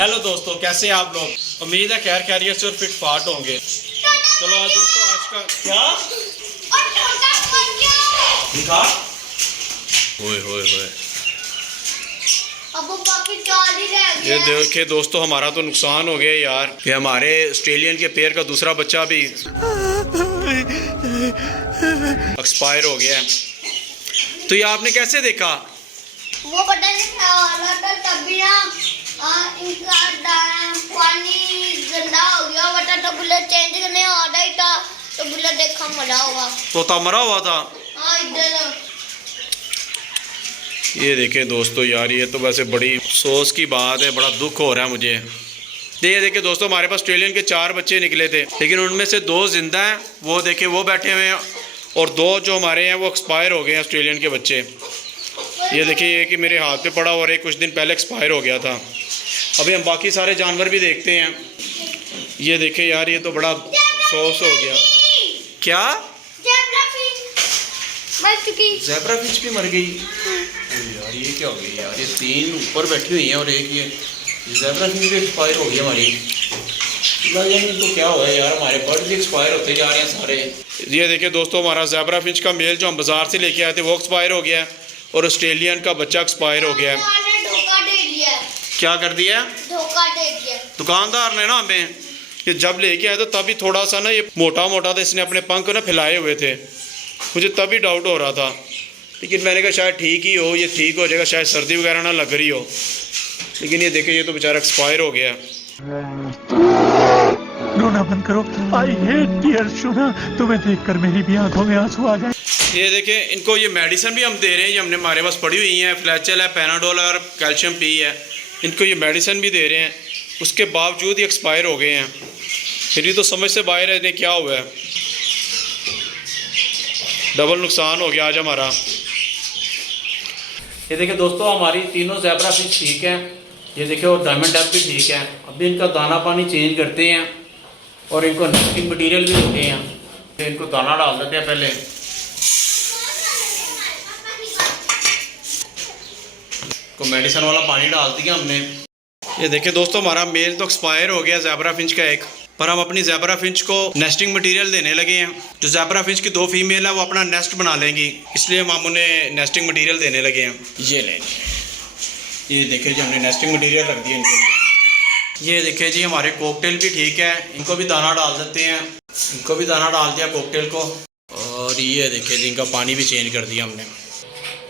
Hello दोस्तों, कैसे हैं आप लोग? उम्मीद है खैर खैरियत से और फिट फाट होंगे। चलो आज दोस्तों, आज का क्या दिखा होए होए होए ये देखिए दोस्तों, हमारा तो नुकसान हो गया यार। ये हमारे ऑस्ट्रेलियन के पेयर का दूसरा बच्चा भी एक्सपायर हो गया है। तो ये आपने कैसे देखा? वो पता नहीं था तभी ना इनका पानी गंदा हो गया बता, तो बुलेट चेंज करने आ रहा ही था तो बुलेट देखा मरा होगा, तोता मरा हुआ था। हाँ इधर। ये देखें दोस्तों यार, ये तो वैसे बड़ी अफसोस की बात है, बड़ा दुख हो रहा है मुझे। ये देखिए दोस्तों, हमारे पास ऑस्ट्रेलियन के 4 बच्चे निकले थे, लेकिन उनमें से 2 जिंदा हैं। वो देखे वो बैठे हुए हैं, और 2 जो हमारे हैं वो एक्सपायर हो गए हैं ऑस्ट्रेलियन के बच्चे। ये देखिए, ये कि मेरे हाथ पे पड़ा और एक कुछ दिन पहले एक्सपायर हो गया था। अभी हम बाकी सारे जानवर भी देखते हैं। ये देखे यार, ये तो बड़ा अफसोस हो गया। क्या ज़ेब्रा फिश भी मर गई? यार ये क्या हो गया यार, ये 3 ऊपर बैठी हुई हैं और एक ये ज़ेब्रा फिश भी एक्सपायर हो गई हमारी। तो क्या हुआ है यार, हमारे बर्ड भी एक्सपायर होते जा रहे हैं सारे। ये देखिए दोस्तों, हमारा ज़ेब्रा फिश का मेल जो हम बाजार से लेके आए थे वो एक्सपायर हो गया, और ऑस्ट्रेलियन का बच्चा एक्सपायर हो गया। धोखा दे दिया। क्या कर दिया? धोखा दे दिया दुकानदार ने ना हमें। कि जब लेके आए तो तभी थोड़ा सा ना ये मोटा मोटा था, इसने अपने पंख ना फैलाए हुए थे, मुझे तभी डाउट हो रहा था। लेकिन मैंने कहा शायद ठीक ही हो, ये ठीक हो जाएगा, शायद सर्दी वगैरह ना लग रही हो। लेकिन ये देखिए, ये तो बेचारा एक्सपायर हो गया। रोना बंद करो। I hate tears. सुना, तुम्हें देखकर मेरी भी आंखों में आंसू आ जाए। ये देखिए, इनको ये मेडिसिन भी हम दे रहे हैं, ये हमने हमारे पास पड़ी हुई है, फ्लैचल है, पैनाडोल और कैल्शियम पी है। इनको ये मेडिसिन भी दे रहे हैं, उसके बावजूद ही एक्सपायर हो गए हैं। फिर ये तो समझ से बाहर है, इन्हें क्या हुआ है। डबल नुकसान हो गया आज हमारा। ये देखिए दोस्तों, हमारी तीनों ज़ेब्रा फिश ठीक है। ये देखिए, और डायमंड डक भी ठीक है। अभी इनका दाना पानी चेंज करते हैं और इनको नेस्टिंग मटीरियल भी देते हैं। तो इनको दाना डाल देते हैं पहले। को मेडिसिन वाला पानी डाल दिया हमने। ये देखिए दोस्तों, हमारा मेल तो एक्सपायर हो गया ज़ेब्रा फिंच का एक, पर हम अपनी ज़ेब्रा फिंच को नेस्टिंग मटेरियल देने लगे हैं। जो ज़ेब्रा फिंच की 2 फीमेल है वो अपना नेस्ट बना लेंगी, इसलिए हम उन्हें नेस्टिंग मटेरियल देने लगे हैं। ये ले, ये देखिए जी, हमने नेस्टिंग मटेरियल रख दिया इनके लिए। ये देखिए जी, हमारे कॉकटेल भी ठीक है, इनको भी दाना डाल देते हैं। इनको भी दाना डाल दिया कॉकटेल को। और ये देखिए जी, इनका पानी भी चेंज कर दिया हमने।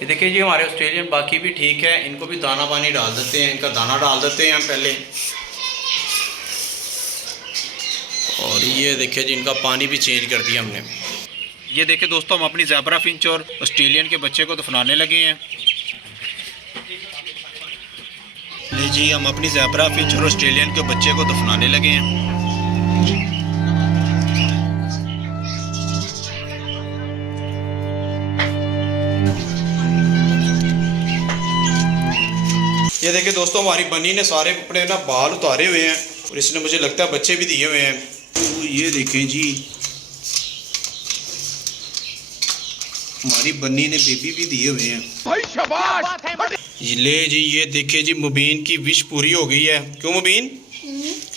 ये देखिए जी, हमारे ऑस्ट्रेलियन बाकी भी ठीक है, इनको भी दाना पानी डाल देते हैं। इनका दाना डाल देते हैं हम पहले। और ये देखिए जी, इनका पानी भी चेंज कर दिया हमने। ये देखिए दोस्तों, हम अपनी ज़ेब्रा फिंच और ऑस्ट्रेलियन के बच्चे को दफनाने लगे हैं। ले जी, हम अपनी ज़ेब्रा फिंच और ऑस्ट्रेलियन के बच्चे को दफनाने लगे हैं। ये देखिए दोस्तों, हमारी बनी ने सारे अपने ना बाल उतारे हुए हैं, और इसने मुझे लगता है बच्चे भी दिए हुए हैं। तो ये देखें जी, हमारी बन्नी ने बेबी भी दिए हुए हैं। भाई शाबाश। ले जी, ये देखिए जी, मुबीन की विश पूरी हो गई है। क्यों मुबीन?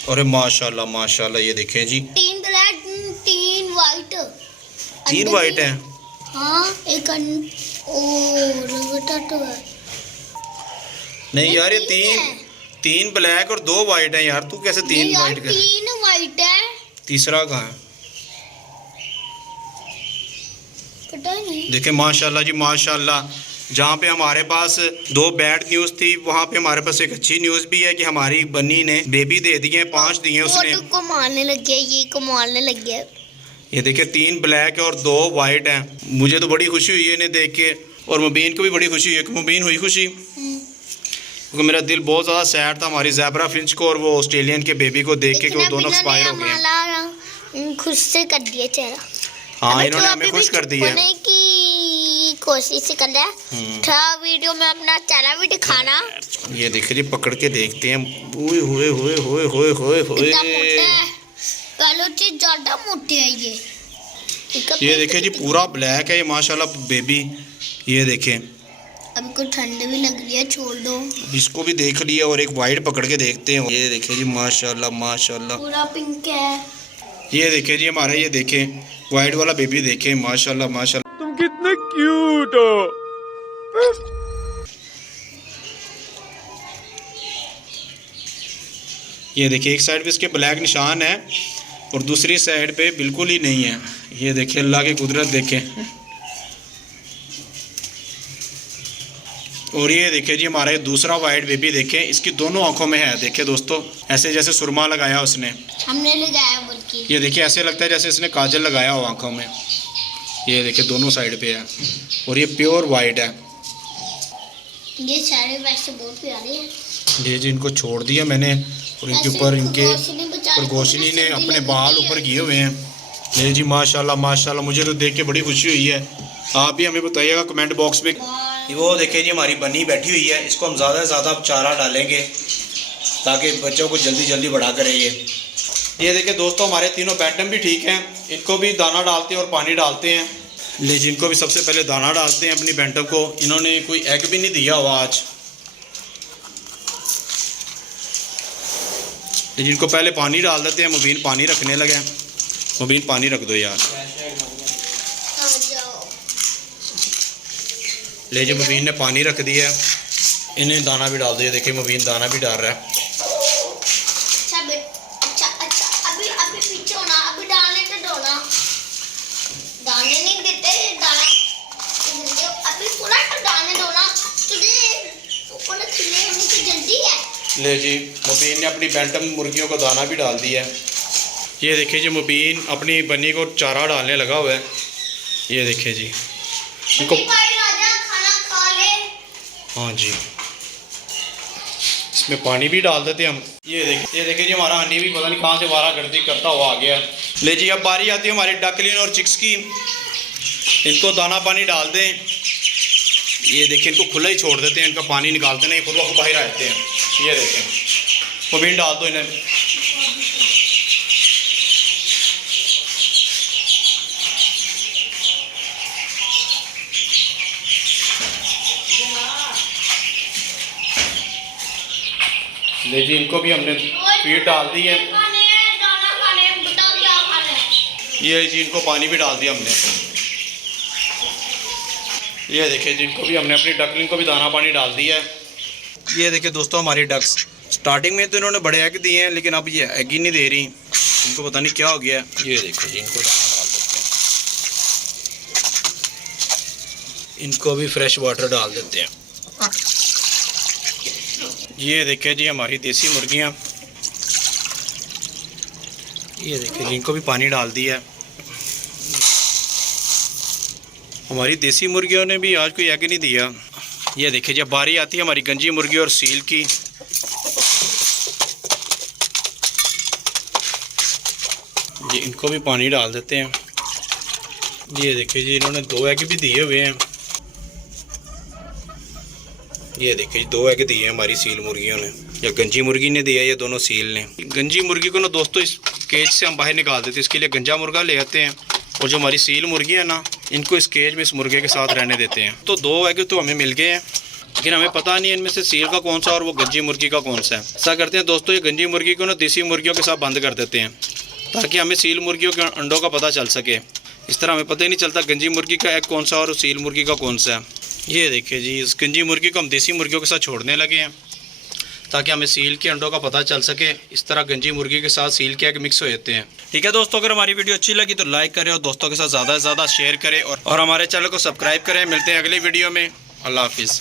अरे माशाल्लाह माशाल्लाह, ये देखें जी, 3 ब्लैक 3 वाइट। 3 वाइट है। हाँ, एक और है। नहीं यार, ये 3 ब्लैक और 2 वाइट है यार। तू कैसे 3 वाइट कर? 3 वाइट है, तीसरा कहाँ है? पता नहीं। देखे माशाल्लाह जी माशाल्लाह, जहाँ पे हमारे पास 2 बैड न्यूज़ थी, वहाँ पे हमारे पास एक अच्छी न्यूज़ भी है कि हमारी बन्नी ने बेबी दे दिए, 5 दिए उसने। को मारने लग गया, ये को मारने लग गया। ये देखिए, 3 ब्लैक और 2 वाइट हैं। मुझे तो बड़ी खुशी हुई है इन्हें देख के, और मुबीन को भी बड़ी खुशी हुई है। मुबीन हुई खुशी? क्योंकि मेरा दिल बहुत ज़्यादा सैड था हमारी ज़ेब्रा फिंच को और वो ऑस्ट्रेलियन के बेबी को देख के कि वो दोनों एक्सपायर हो गए। खुश से कर दिया चेहरा। हाँ, इन्होंने हमें खुश कर दिया की कोशिश कर रहा है। था वीडियो में अपना चेहरा भी दिखाना। ये देखिए जी, पकड़ के देखते हैं। हुए हुए हुए हुए हुए हुए हुए, पहले चीज ज्यादा मोटी है ये देखिए जी, पूरा ब्लैक है ये माशाल्लाह बेबी। ये देखें, अभी को ठंड भी लग रही है, छोड़ दो। इसको भी देख लिया और एक वाइट पकड़ के देखते हैं। ये देखिए जी माशाल्लाह माशाल्लाह, पूरा पिंक है। ये देखिए जी हमारा, ये देखें वाइट वाला बेबी देखें माशाल्लाह माशाल्लाह। तुम कितने क्यूट हो। ये देखिए एक साइड पे इसके ब्लैक निशान है और दूसरी साइड पे बिल्कुल ही नहीं है। ये देखिए अल्लाह की कुदरत देखें। और ये देखिए जी हमारा दूसरा वाइट बेबी देखें, इसकी दोनों आंखों में है। देखिए दोस्तों ऐसे जैसे सुरमा लगाया उसने, हमने लगाया बल्कि। ये देखिए ऐसे लगता है जैसे इसने काजल लगाया हो आंखों में। ये देखिए दोनों साइड पे है और ये प्योर वाइट है। ये सारे वैसे बहुत प्यारे हैं। ये जी इनको छोड़ दिया मैंने और इनके ऊपर इनके खरगोशनी ने अपने बाल ऊपर किए हुए हैं। ये जी माशाल्लाह माशाल्लाह, मुझे तो देख के बड़ी खुशी हुई है। आप भी हमें बताइएगा कमेंट बॉक्स में। वो देखिए जी हमारी बनी बैठी हुई है, इसको हम ज़्यादा से ज़्यादा चारा डालेंगे ताकि बच्चों को जल्दी जल्दी बड़ा करें। ये देखिए दोस्तों हमारे तीनों बैंटम भी ठीक हैं, इनको भी दाना डालते हैं और पानी डालते हैं। ले जिनको भी सबसे पहले दाना डालते हैं अपनी बैंटम को। इन्होंने कोई एग भी नहीं दिया हुआ आज। जिनको पहले पानी डाल देते हैं। मुबीन पानी रखने लगे। मुबीन पानी रख दो यार। ले जी मुबीन ने पानी रख दिया, इन्हें दाना भी डाल दिया। देखिए मुबीन दाना भी डाल रहा है। अच्छा अभी अभी पीछे होना, अभी डालने तो दो ना। दाने नहीं देते दाना, अभी पूरा तो डालने दो ना। तुझे खिले होने की जल्दी है। ले जी मुबीन ने अपनी बैंटम मुर्गियों को दाना भी डाल दिया है। ये देखिए जी मुबीन अपनी बन्नी को चारा डालने लगा हुआ है। ये देखिए जी इनको। हाँ जी इसमें पानी भी डाल देते हैं हम। ये देखिए जी हमारा हनी भी पता नहीं कहाँ से वारागर्दी करता हुआ आ गया। ले जी अब बारी आती है हमारी डकलिन और चिक्स की। इनको दाना पानी डाल दें। ये देखिए इनको खुला ही छोड़ देते हैं, इनका पानी निकालते नहीं, खुद वक्त बाहर आते हैं। ये देखें मुबीन डाल दो इन्हें। ले जी इनको भी हमने फीड डाल दी है। ये जी इनको पानी भी डाल दिया हमने। ये देखिए जी इनको भी हमने अपनी डकलिंग को भी दाना पानी डाल दिया है। ये देखिए दोस्तों हमारी डक्स स्टार्टिंग में तो इन्होंने बड़े एग दिए हैं, लेकिन अब ये एग ही नहीं दे रही। इनको पता नहीं क्या हो गया। ये देखिए जी इनको दाना डाल देते हैं। इनको भी फ्रेश वाटर डाल देते हैं। ये देखिए जी हमारी देसी मुर्गियाँ। ये देखिए जी इनको भी पानी डाल दिया है। हमारी देसी मुर्गियों ने भी आज कोई एग नहीं दिया। ये देखिए जब बारी आती है हमारी गंजी मुर्गी और सील की। ये इनको भी पानी डाल देते हैं। ये देखिए जी इन्होंने 2 एग भी दिए हुए हैं। ये देखिए 2 एग दिए हैं हमारी सील मुर्गियों ने, या गंजी मुर्गी ने दिया, ये दोनों सील ने। गंजी मुर्गी को ना दोस्तों इस केज से हम बाहर निकाल देते हैं, इसके लिए गंजा मुर्गा ले आते हैं। और जो हमारी सील मुर्गी है ना, इनको इस केज में इस मुर्गे के साथ रहने देते हैं। तो 2 एग तो हमें मिल गए हैं, लेकिन हमें पता नहीं है इनमें से सील का कौन सा और वो गंजी मुर्गी का कौन सा है। ऐसा करते हैं दोस्तों, ये गंजी मुर्गी को ना देसी मुर्गियों के साथ बंद कर देते हैं, ताकि हमें सील मुर्गियों के अंडों का पता चल सके। इस तरह हमें पता ही नहीं चलता गंजी मुर्गी का एग कौन सा और सील मुर्गी का कौन सा है। ये देखिए जी इस गंजी मुर्गी को हम देसी मुर्गियों के साथ छोड़ने लगे हैं, ताकि हमें सील के अंडों का पता चल सके। इस तरह गंजी मुर्गी के साथ सील के एग मिक्स हो जाते हैं। ठीक है दोस्तों, अगर हमारी वीडियो अच्छी लगी तो लाइक करें और दोस्तों के साथ ज़्यादा से ज़्यादा शेयर करें और हमारे चैनल को सब्सक्राइब करें। मिलते हैं अगली वीडियो में। अल्लाह हाफिज़।